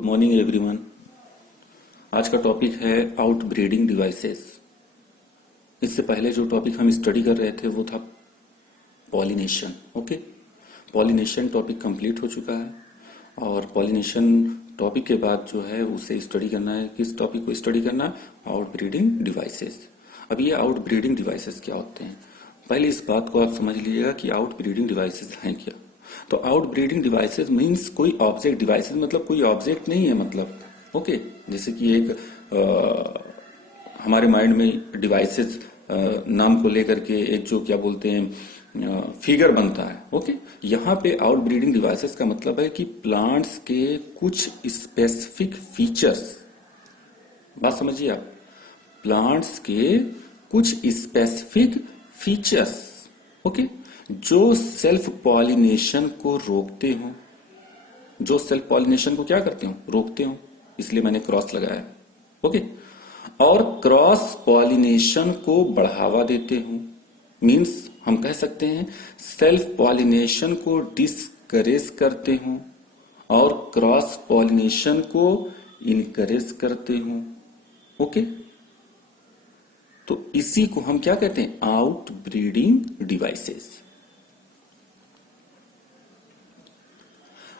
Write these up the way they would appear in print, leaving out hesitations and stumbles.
Good morning everyone. आज का topic है आउटब्रीडिंग डिवाइसेस। इससे पहले जो टॉपिक हम स्टडी कर रहे थे वो था pollination. Okay, pollination topic complete हो चुका है और पॉलिनेशन टॉपिक के बाद जो है उसे स्टडी करना है। किस टॉपिक को स्टडी करना है? Outbreeding devices. अब ये आउटब्रीडिंग डिवाइसेस क्या होते हैं? पहले इस बात को आप समझ लीजिएगा कि आउटब्रीडिंग डिवाइसेस हैं क्या। तो आउटब्रीडिंग डिवाइसेस मींस कोई ऑब्जेक्ट, डिवाइसेस मतलब कोई ऑब्जेक्ट नहीं है, मतलब ओके। जैसे कि एक हमारे माइंड में डिवाइसेस नाम को लेकर के एक जो क्या बोलते हैं फिगर बनता है। ओके, यहाँ पे आउटब्रीडिंग डिवाइसेस का मतलब है कि प्लांट्स के कुछ स्पेसिफिक फीचर्स, बात समझिए आप, प्लांट्स के कुछ स्पेसिफिक फीचर्स, ओके, जो सेल्फ पॉलिनेशन को रोकते हो, जो सेल्फ पॉलिनेशन को क्या करते हो? रोकते हो। इसलिए मैंने क्रॉस लगाया, ओके। और क्रॉस पॉलिनेशन को बढ़ावा देते हो, मींस हम कह सकते हैं सेल्फ पॉलिनेशन को डिस्करेज करते हो और क्रॉस पॉलिनेशन को इनकरेज करते हो, ओके। तो इसी को हम क्या कहते हैं? Outbreeding devices.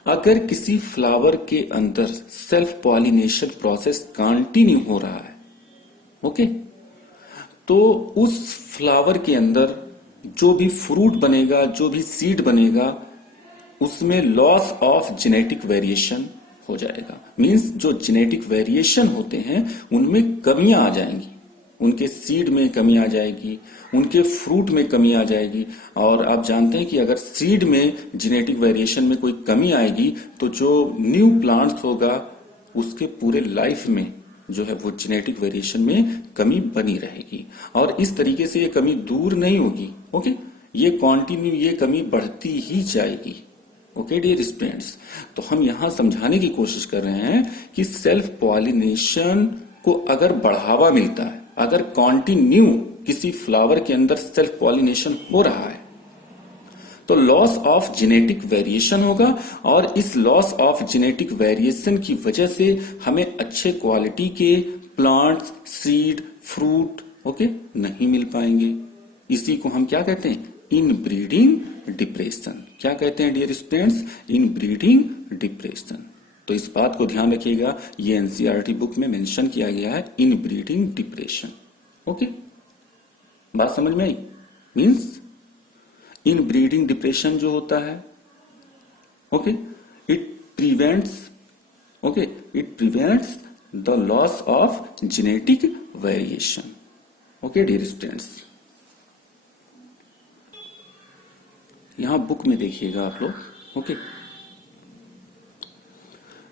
अगर किसी फ्लावर के अंदर सेल्फ पॉलिनेशन प्रोसेस कंटिन्यू हो रहा है, ओके, तो उस फ्लावर के अंदर जो भी फ्रूट बनेगा, जो भी सीड बनेगा, उसमें लॉस ऑफ जेनेटिक वेरिएशन हो जाएगा। मींस जो जेनेटिक वेरिएशन होते हैं उनमें कमियां आ जाएंगी, उनके सीड में कमी आ जाएगी, उनके फ्रूट में कमी आ जाएगी। और आप जानते हैं कि अगर सीड में जेनेटिक वेरिएशन में कोई कमी आएगी तो जो न्यू प्लांट्स होगा उसके पूरे लाइफ में जो है वो जेनेटिक वेरिएशन में कमी बनी रहेगी और इस तरीके से ये कमी दूर नहीं होगी, ओके। ये कॉन्टिन्यू, ये कमी बढ़ती ही जाएगी, ओके डियर स्टूडेंट्स। तो हम यहां समझाने की कोशिश कर रहे हैं कि सेल्फ पॉलिनेशन को अगर बढ़ावा मिलता है, अगर कॉन्टिन्यू किसी फ्लावर के अंदर सेल्फ पॉलिनेशन हो रहा है, तो लॉस ऑफ जेनेटिक वेरिएशन होगा और इस लॉस ऑफ जेनेटिक वेरिएशन की वजह से हमें अच्छे क्वालिटी के प्लांट्स, सीड, फ्रूट, ओके, नहीं मिल पाएंगे। इसी को हम क्या कहते हैं? Inbreeding depression. क्या कहते हैं डियर स्टूडेंट्स? Inbreeding depression. तो इस बात को ध्यान रखिएगा, ये एनसीईआरटी बुक में मेंशन किया गया है इनब्रीडिंग डिप्रेशन, ओके। बात समझ में आई? मींस इनब्रीडिंग डिप्रेशन जो होता है, okay, it prevents, okay, it prevents the loss of genetic variation, okay dear students. यहां बुक में देखिएगा आप लोग, ओके,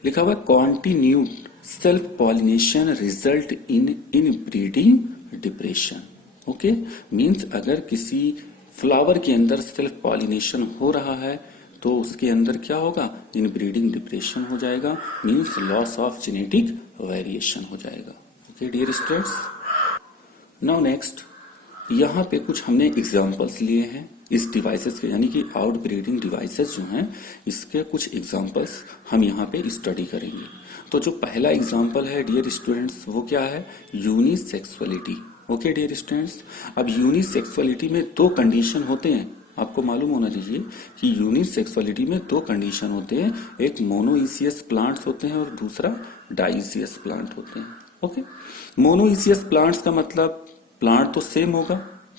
लिखा हुआ continued self pollination result in inbreeding depression, okay. Means अगर किसी फ्लावर के अंदर सेल्फ पॉलिनेशन हो रहा है तो उसके अंदर क्या होगा? इनब्रीडिंग डिप्रेशन हो जाएगा, means loss of genetic variation हो जाएगा, okay dear students. Now next, यहां पे कुछ हमने एग्जांपल्स लिए हैं इस डिवाइसेस के, यानी कि आउटब्रीडिंग डिवाइसेस जो हैं इसके कुछ एग्जांपल्स हम यहां पे स्टडी करेंगे। तो जो पहला एग्जांपल है डियर स्टूडेंट्स वो क्या है? Unisexuality, okay dear students. अब यूनिसेक्सुअलिटी में दो कंडीशन होते हैं, आपको मालूम होना चाहिए कि यूनिसेक्सुअलिटी में दो कंडीशन होते हैं, एक मोनोइसियस प्लांट्स होते हैं और दूसरा डाइसियस प्लांट होते हैं, ओके। मोनोइसियस प्लांट्स का मतलब प्लांट तो सेम होगा,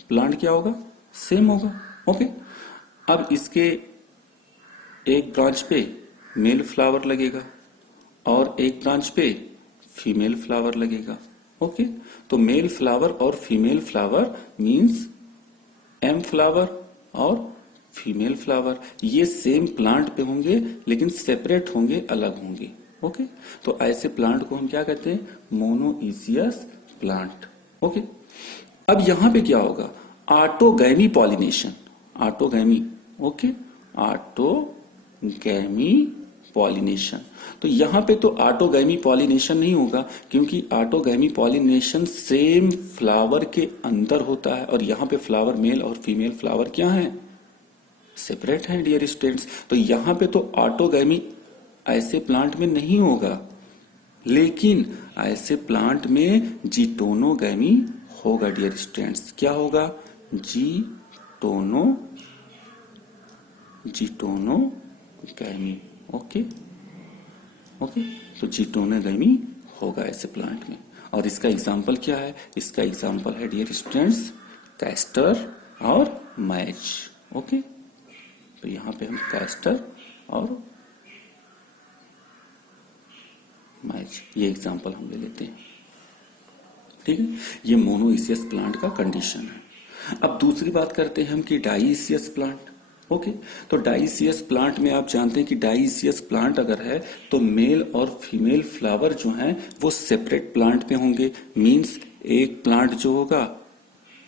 प्लांट क्या होगा? सेम होगा, ओके। अब इसके एक ब्रांच पे मेल फ्लावर लगेगा और एक ब्रांच पे फीमेल फ्लावर लगेगा, ओके। तो मेल फ्लावर और female flower means M flower और फीमेल फ्लावर, ये सेम प्लांट पे होंगे लेकिन सेपरेट होंगे, अलग होंगे, ओके। तो ऐसे प्लांट को हम क्या कहते हैं? Monoecious plant, okay. अब यहां पे क्या होगा? Autogamy pollination, autogamy, okay, autogamy pollination. तो यहां पे तो ऑटोगैमी पॉलिनेशन नहीं होगा क्योंकि ऑटोगैमी पॉलिनेशन सेम फ्लावर के अंदर होता है और यहां पे फ्लावर मेल और फीमेल फ्लावर क्या है? सेपरेट हैं डियर स्टूडेंट्स। तो यहां पे तो ऑटोगैमी ऐसे प्लांट में नहीं होगा लेकिन ऐसे प्लांट में जीटोनोगैमी होगा डियर स्टूडेंट्स। क्या होगा? जीटोनो जीटोनोगैमी। ओके ओके, तो जीटोनोगैमी होगा ऐसे प्लांट में। और इसका एग्जाम्पल क्या है? इसका एग्जाम्पल है डियर स्टूडेंट्स कैस्टर और मैच। ओके, तो यहां पे हम कैस्टर और मैच ये एग्जाम्पल हम ले लेते हैं। ठीक है, ये मोनोइसियस प्लांट का कंडीशन है। अब दूसरी बात करते हैं हम कि डाइसियस प्लांट। ओके, तो डाइसियस प्लांट में आप जानते हैं कि डाइसियस प्लांट अगर है तो मेल और फीमेल फ्लावर जो हैं वो सेपरेट प्लांट पे होंगे। मींस एक प्लांट जो होगा,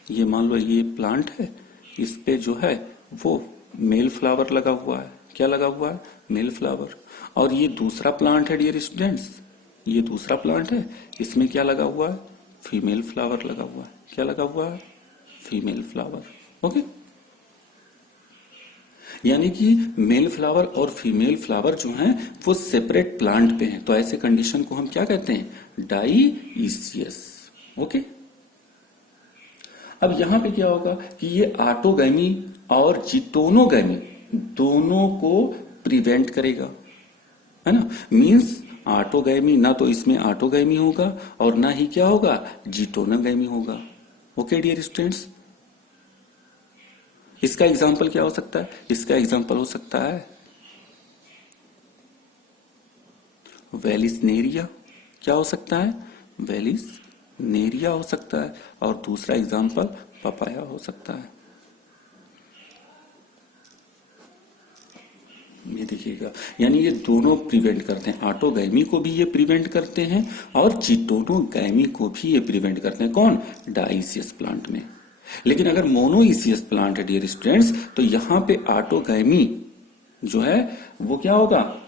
ये मान लो ये प्लांट है, इस पे जो है वो मेल फ्लावर लगा हुआ है। क्या लगा हुआ है? Mail flower. और ये दूसरा प्लांट है डियर स्टूडेंट्स, ये दूसरा प्लांट है, इसमें क्या लगा हुआ है? फीमेल फ्लावर लगा हुआ है। क्या लगा हुआ है? Female flower. ओके, यानी कि मेल फ्लावर और फीमेल फ्लावर जो हैं वो सेपरेट प्लांट पे हैं। तो ऐसे कंडीशन को हम क्या कहते हैं? डाइसियस। ओके, अब यहां पे क्या होगा कि ये ऑटोगैमी और जीटोनोगैमी दोनों को प्रिवेंट करेगा, है ना। मींस ऑटोगैमी ना तो इसमें ऑटोगैमी होगा और ना ही क्या होगा? जीटोनोगैमी होगा। ओके डियर स्टूडेंट्स, इसका एग्जाम्पल क्या हो सकता है? इसका एग्जाम्पल हो सकता है वेलिसनेरिया। क्या हो सकता है? वेलिसनेरिया हो सकता है। और दूसरा एग्जाम्पल पपाया हो सकता है। ये देखिएगा, यानी ये दोनों प्रिवेंट करते हैं। ऑटोगैमी को भी ये प्रिवेंट करते हैं और जीटोनोगैमी को भी ये प्रिवेंट करते हैं। कौन? डाइसियस प्लांट में। लेकिन अगर मोनोइसियस प्लांट है डियर स्टूडेंट्स, तो यहां पे ऑटोगैमी जो है वो क्या होगा?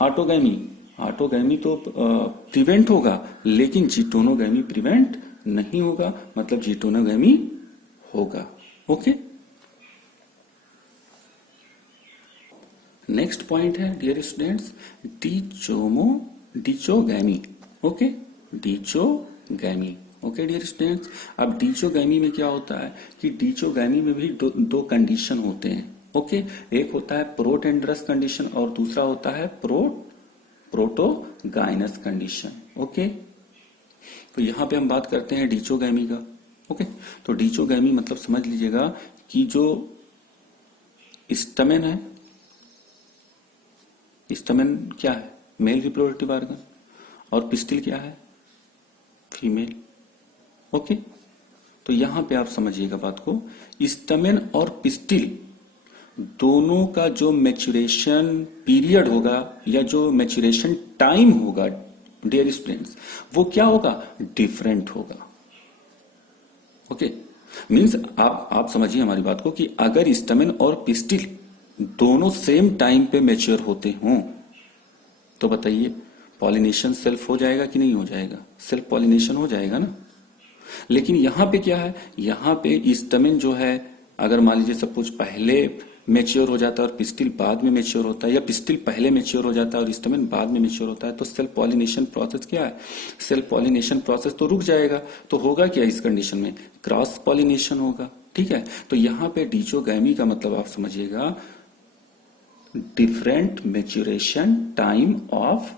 ऑटोगैमी ऑटोगैमी तो प्रिवेंट होगा, लेकिन जीटोनोगैमी प्रिवेंट नहीं होगा, मतलब जीटोनोगैमी होगा। ओके, नेक्स्ट पॉइंट है dear students dichogamy. Okay, dichogamy. Okay dear students, अब डिचोगैमी में क्या होता है कि डिचोगैमी में भी दो कंडीशन होते हैं। ओके, एक होता है प्रोटेंडरस कंडीशन और दूसरा होता है प्रोटोगाइनस कंडीशन। ओके, तो यहां पे हम बात करते हैं डिचोगैमी का। ओके, तो डिचोगैमी मतलब समझ लीजिएगा कि जो स्टमेन है, स्टमेन क्या है? Male reproductive organ. और पिस्टिल क्या है? फीमेल। ओके, तो यहां पे आप समझिएगा बात को, स्टमेन और पिस्टिल दोनों का जो मैच्योरेशन पीरियड होगा या जो मैच्योरेशन टाइम होगा डियर स्टूडेंट्स, वो क्या होगा? डिफरेंट होगा। ओके, मीन्स आप समझिए हमारी बात को कि अगर स्टमेन और पिस्टिल दोनों सेम टाइम पे मैच्योर होते हों तो बताइए पॉलिनेशन सेल्फ हो जाएगा कि नहीं हो जाएगा? सेल्फ पॉलिनेशन हो जाएगा ना। लेकिन यहां पे क्या है? यहां पे स्टमेन जो है, अगर मान लीजिए सब कुछ पहले मैच्योर हो जाता है और पिस्टिल बाद में मैच्योर होता है, या पिस्टिल पहले मैच्योर हो जाता है और स्टमेन बाद में मैच्योर होता है, तो सेल्फ पॉलिनेशन प्रोसेस क्या है? सेल्फ पॉलिनेशन प्रोसेस तो रुक जाएगा। तो होगा क्या इस कंडीशन में? क्रॉस पॉलिनेशन होगा। ठीक है, तो यहां पे डिचोगैमी का मतलब आप समझिएगा different maturation time of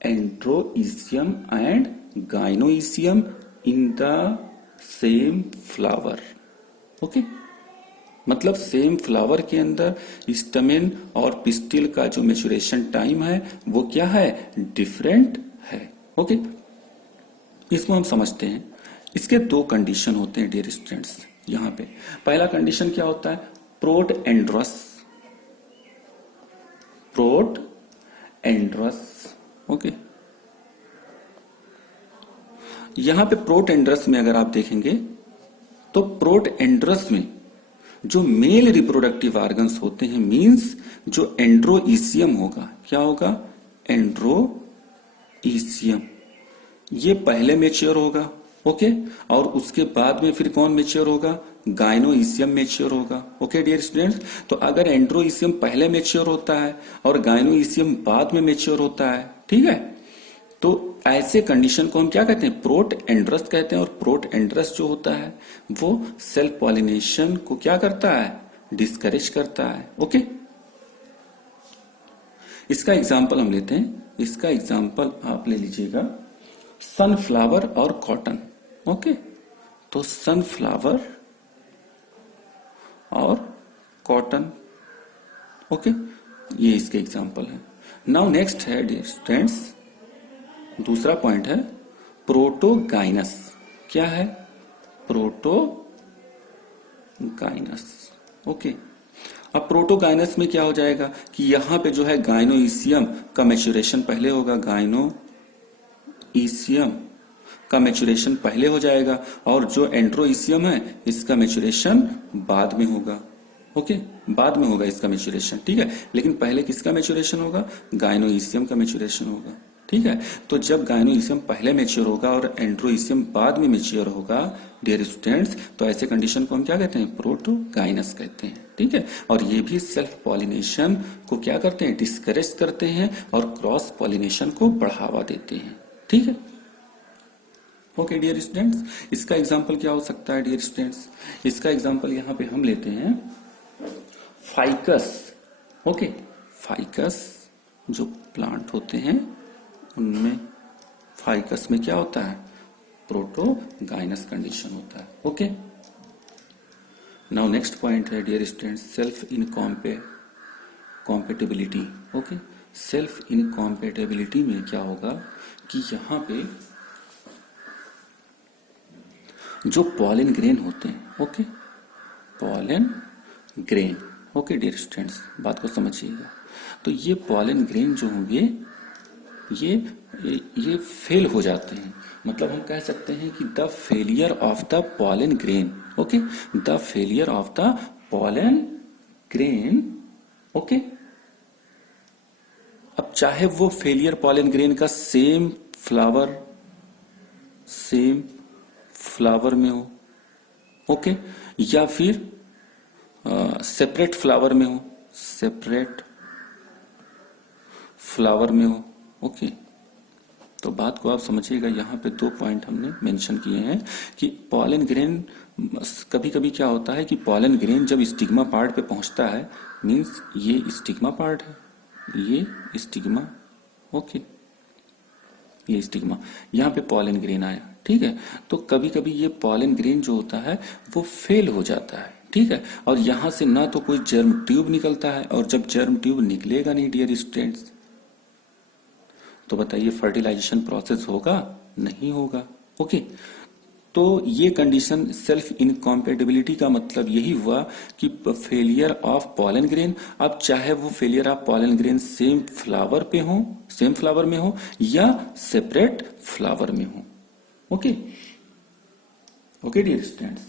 androecium and gynoecium in the same flower. Okay, मतलब सेम फ्लावर के अंदर स्टमेन और पिस्टिल का जो मैच्योरेशन टाइम है वो क्या है? डिफरेंट है। ओके, इसको हम समझते हैं। इसके दो कंडीशन होते हैं डियर स्टूडेंट्स। यहां पे पहला कंडीशन क्या होता है? प्रोट एंड्रस। प्रोट एंड्रस। ओके, यहां पे प्रोट एंड्रस में अगर आप देखेंगे तो प्रोट एंड्रस में जो मेल रिप्रोडक्टिव ऑर्गन्स होते हैं, मींस जो एंड्रोइसियम होगा, क्या होगा? एंड्रोइसियम, ये पहले मैच्योर होगा। ओके, और उसके बाद में फिर कौन मैच्योर होगा? गाइनोइसियम मैच्योर होगा। ओके डियर स्टूडेंट्स, तो अगर एंड्रोइसियम पहले मैच्योर होता है और गाइनोइसियम बाद में मैच्योर होता है, ठीक है, तो ऐसे कंडीशन को हम क्या कहते हैं, प्रोट एंड्रस कहते हैं। और प्रोट एंड्रस जो होता है वो सेल्फ पॉलिनेशन को क्या करता है, डिस्करेज करता है। ओके, इसका एग्जाम्पल हम लेते हैं। इसका एग्जाम्पल आप ले लीजिएगा सनफ्लावर और कॉटन। ओके, तो सनफ्लावर और कॉटन, ओके, ये इसके एग्जाम्पल है। नाउ नेक्स्ट है डियर स्टूडेंट्स, दूसरा पॉइंट है प्रोटोगाइनस। क्या है, प्रोटोगाइनस। ओके, अब प्रोटोगाइनस में क्या हो जाएगा कि यहां पे जो है गाइनोइसियम का मैच्योरेशन पहले होगा, गाइनोइसियम का मैच्योरेशन पहले हो जाएगा, और जो एंड्रोइसियम है इसका मैच्योरेशन बाद में होगा। ओके, बाद में होगा इसका मैच्योरेशन, ठीक है, लेकिन पहले किसका मैच्योरेशन होगा, गाइनोइसियम का मैच्योरेशन होगा। ठीक है, तो जब गाइनोइसियम पहले मैच्योर होगा और एंड्रोइसियम बाद में मैच्योर होगा डियर स्टूडेंट्स, तो ऐसे कंडीशन को हम क्या कहते हैं, प्रोटोगाइनस कहते हैं। ठीक है, और ये भी सेल्फ पॉलिनेशन को क्या करते हैं, डिस्करेज करते हैं और क्रॉस पॉलिनेशन को बढ़ावा देते हैं। ठीक है, ओके डियर स्टूडेंट्स, इसका एग्जांपल क्या हो सकता है डियर स्टूडेंट्स, इसका एग्जांपल यहां पे हम लेते हैं फाइकस। ओके, फाइकस जो प्लांट होते हैं उनमें फाइकस में क्या होता है, प्रोटोगाइनस कंडीशन होता है। ओके, नाउ नेक्स्ट पॉइंट है dear students self incompatibility. Okay, self incompatibility में क्या होगा कि यहां पे जो पॉलन ग्रेन होते हैं, okay, pollen grain, okay dear students बात को समझिएगा, तो ये पॉलन ग्रेन जो होंगे ये फेल हो जाते हैं। मतलब हम कह सकते हैं कि the failure of the pollen grain, okay, the failure of the pollen grain. Okay, अब चाहे वो फेलियर पॉलन ग्रेन का सेम फ्लावर में हो, ओके, या फिर सेपरेट फ्लावर में हो, सेपरेट फ्लावर में हो। ओके, तो बात को आप समझिएगा, यहां पे दो पॉइंट हमने मेंशन किए हैं कि पॉलन ग्रेन, कभी कभी क्या होता है कि पॉलन ग्रेन जब स्टिग्मा पार्ट पे पहुंचता है, मींस ये स्टिग्मा पार्ट है, ये स्टिग्मा, ओके, ये स्टिग्मा, यहां पे पॉलन ग्रेन आया, ठीक है, तो कभी कभी ये पॉलन ग्रेन जो होता है वो फेल हो जाता है। ठीक है, और यहां से ना तो कोई जर्म ट्यूब निकलता है, और जब जर्म ट्यूब निकलेगा नहीं डियर स्टूडेंट्स, तो बताइए फर्टिलाइजेशन प्रोसेस होगा, नहीं होगा। ओके, तो ये कंडीशन सेल्फ इनकॉम्पेटिबिलिटी का मतलब यही हुआ कि फेलियर ऑफ पॉलन ग्रेन, अब चाहे वो failure of pollen grain same flower में हो या सेपरेट फ्लावर में हो। Okay, okay dear students,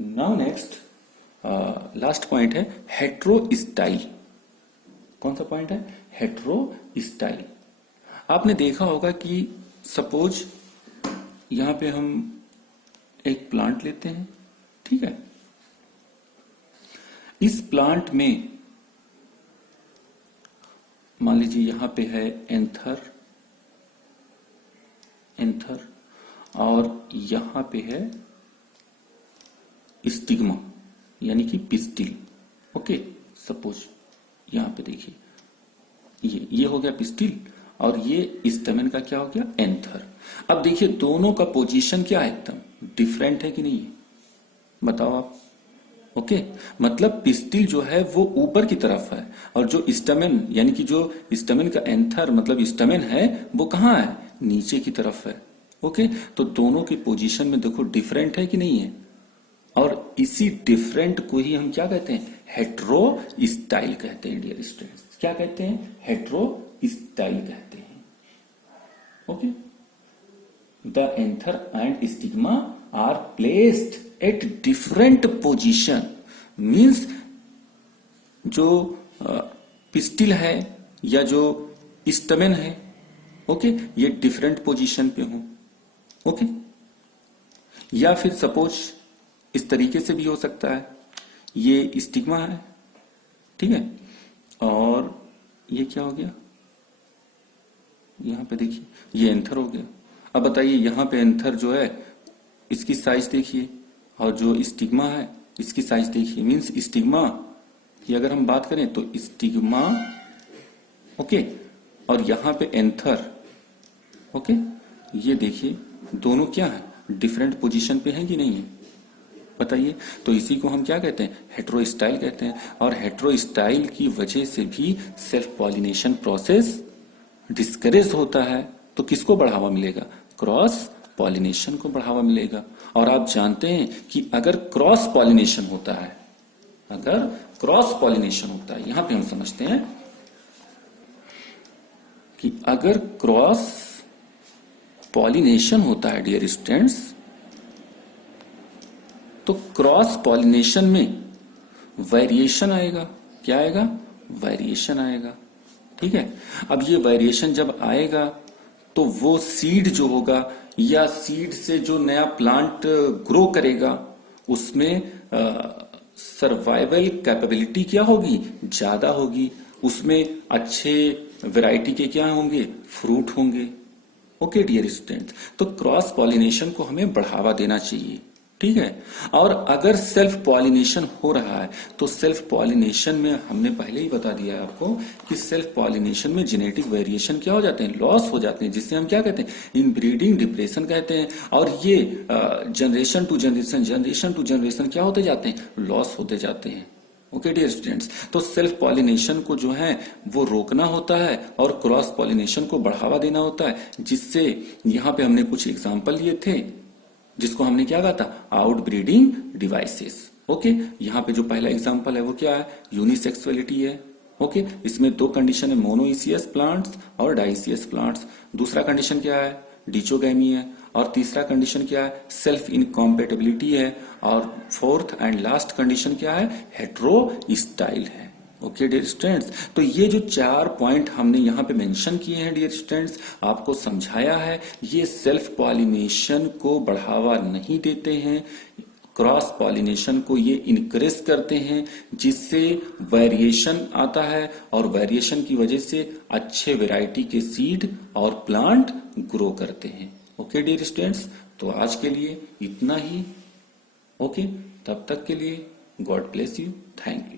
now next last point है हेट्रोस्टाइल। कौन सा पॉइंट है, हेट्रोस्टाइल। आपने देखा होगा कि सपोज यहां पे हम एक प्लांट लेते हैं, ठीक है, इस प्लांट में मान लीजिए यहां पे है एंथर और यहां पे है स्टिग्मा यानी कि पिस्टिल। ओके, सपोज यहां पे देखिए ये हो गया पिस्टिल और ये स्टैमेन का क्या हो गया, एंथर। अब देखिए दोनों का पोजीशन क्या है, एकदम डिफरेंट है कि नहीं है, बताओ आप। ओके, मतलब पिस्टिल जो है वो ऊपर की तरफ है और जो स्टैमेन यानी कि जो स्टैमेन का एंथर मतलब स्टैमेन है वो कहां है, नीचे की तरफ है। ओके, तो दोनों की पोजीशन में देखो डिफरेंट है कि नहीं है, और इसी डिफरेंट को ही हम क्या कहते हैं, हेट्रोस्टाइल कहते हैं डियर स्टूडेंट्स। क्या कहते हैं, हेट्रोस्टाइल कहते हैं। Okay, the anther and stigma are placed at different position, means जो पिस्टिल है या जो स्टमेन है, ओके, ये डिफरेंट पोजीशन पे हो। ओके, या फिर सपोज इस तरीके से भी हो सकता है, ये स्टिग्मा है, ठीक है, और ये क्या हो गया, यहाँ पे देखिए ये एंथर हो गया। अब बताइए यहाँ पे एंथर जो है इसकी साइज देखिए, और जो स्टिग्मा है इसकी साइज देखिए। मीन्स स्टिग्मा की अगर हम बात करें तो स्टिग्मा, ओके, और यहाँ पे एंथर, ओके, ये देखिए दोनों क्या है, डिफरेंट पोजीशन पे हैं कि नहीं है, बताइए। तो इसी को हम क्या कहते हैं, हेट्रोस्टाइल कहते हैं। और हेट्रोस्टाइल की वजह से भी सेल्फ पॉलिनेशन प्रोसेस डिस्करेज होता है। तो किसको बढ़ावा मिलेगा, क्रॉस पॉलिनेशन को बढ़ावा मिलेगा। और आप जानते हैं कि अगर क्रॉस पॉलिनेशन होता है, अगर क्रॉस पॉलिनेशन होता है, यहां पे हम समझते हैं कि अगर क्रॉस पॉलिनेशन होता है डियर स्टूडेंट्स, तो क्रॉस पॉलिनेशन में वेरिएशन आएगा। क्या आएगा, वेरिएशन आएगा, ठीक है। अब ये वेरिएशन जब आएगा तो वो सीड जो होगा या सीड से जो नया प्लांट ग्रो करेगा उसमें सर्वाइवल कैपेबिलिटी क्या होगी, ज्यादा होगी। उसमें अच्छे वैरायटी के क्या होंगे, फ्रूट होंगे। ओके डियर स्टूडेंट्स, तो क्रॉस पॉलिनेशन को हमें बढ़ावा देना चाहिए, ठीक है। और अगर सेल्फ पॉलिनेशन हो रहा है तो सेल्फ पॉलिनेशन में हमने पहले ही बता दिया है आपको कि सेल्फ पॉलिनेशन में जेनेटिक वेरिएशन क्या हो जाते हैं, लॉस हो जाते हैं, जिससे हम क्या कहते हैं, इनब्रीडिंग डिप्रेशन कहते हैं। और ये जनरेशन टू जनरेशन क्या होते जाते हैं, लॉस होते जाते हैं। ओके डियर स्टूडेंट्स, तो सेल्फ पॉलिनेशन को जो है वो रोकना होता है और क्रॉस पॉलिनेशन को बढ़ावा देना होता है, जिससे यहाँ पे हमने कुछ एग्जाम्पल लिए थे जिसको हमने क्या कहा था, आउट ब्रीडिंग डिवाइसेस। ओके, यहाँ पे जो पहला एग्जांपल है वो क्या है, यूनिसेक्सुअलिटी है। ओके, इसमें दो कंडीशन है, मोनोइसियस प्लांट्स और डाइसियस प्लांट्स। दूसरा कंडीशन क्या है, डिचोगैमी है। और तीसरा कंडीशन क्या है, सेल्फ इनकॉम्पेटेबिलिटी है। और फोर्थ एंड लास्ट कंडीशन क्या है, हेट्रोस्टाइल है। ओके डियर स्टूडेंट्स, तो ये जो 4 पॉइंट हमने यहाँ पे मेंशन किए हैं डियर स्टूडेंट्स, आपको समझाया है, ये सेल्फ पॉलिनेशन को बढ़ावा नहीं देते हैं, क्रॉस पॉलिनेशन को ये इनकरेज करते हैं, जिससे वेरिएशन आता है और वेरिएशन की वजह से अच्छे वैरायटी के सीड और प्लांट ग्रो करते हैं। ओके डियर स्टूडेंट्स, तो आज के लिए इतना ही। ओके, तब तक के लिए God bless you, thank you.